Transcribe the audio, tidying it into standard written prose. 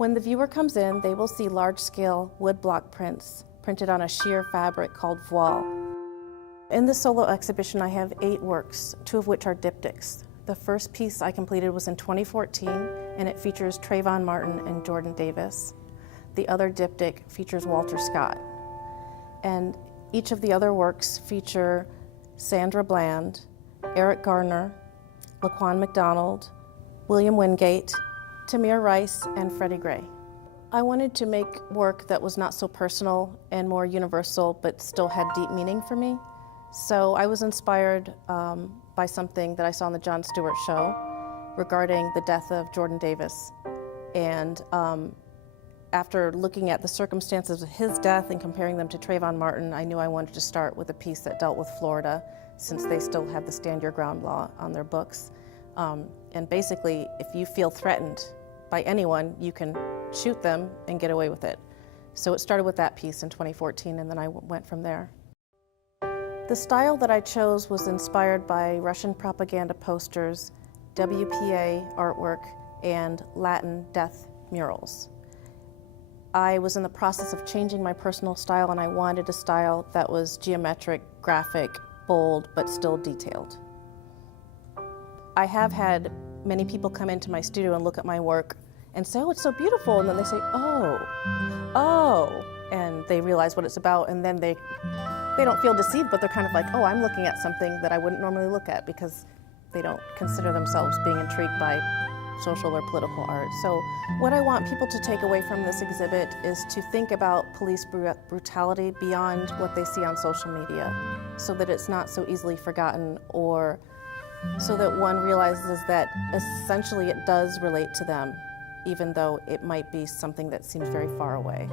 When the viewer comes in, they will see large-scale woodblock prints printed on a sheer fabric called voile. In the solo exhibition, I have 8 works, 2 of which are diptychs. The first piece I completed was in 2014, and it features Trayvon Martin and Jordan Davis. The other diptych features Walter Scott. And each of the other works feature Sandra Bland, Eric Gardner, Laquan McDonald, William Wingate, Tamir Rice, and Freddie Gray. I wanted to make work that was not so personal and more universal, but still had deep meaning for me. So I was inspired by something that I saw on the Jon Stewart show regarding the death of Jordan Davis. And after looking at the circumstances of his death and comparing them to Trayvon Martin, I knew I wanted to start with a piece that dealt with Florida, since they still have the Stand Your Ground law on their books. And basically, if you feel threatened by anyone, you can shoot them and get away with it. So it started with that piece in 2014, and then I went from there. The style that I chose was inspired by Russian propaganda posters, WPA artwork, and Latin death murals. I was in the process of changing my personal style, and I wanted a style that was geometric, graphic, bold, but still detailed. I have had many people come into my studio and look at my work and say, oh, it's so beautiful, and then they say, oh, and they realize what it's about, and then they don't feel deceived, but they're kind of like, oh, I'm looking at something that I wouldn't normally look at, because they don't consider themselves being intrigued by social or political art. So what I want people to take away from this exhibit is to think about police brutality beyond what they see on social media, so that it's not so easily forgotten, or so that one realizes that essentially it does relate to them, even though it might be something that seems very far away.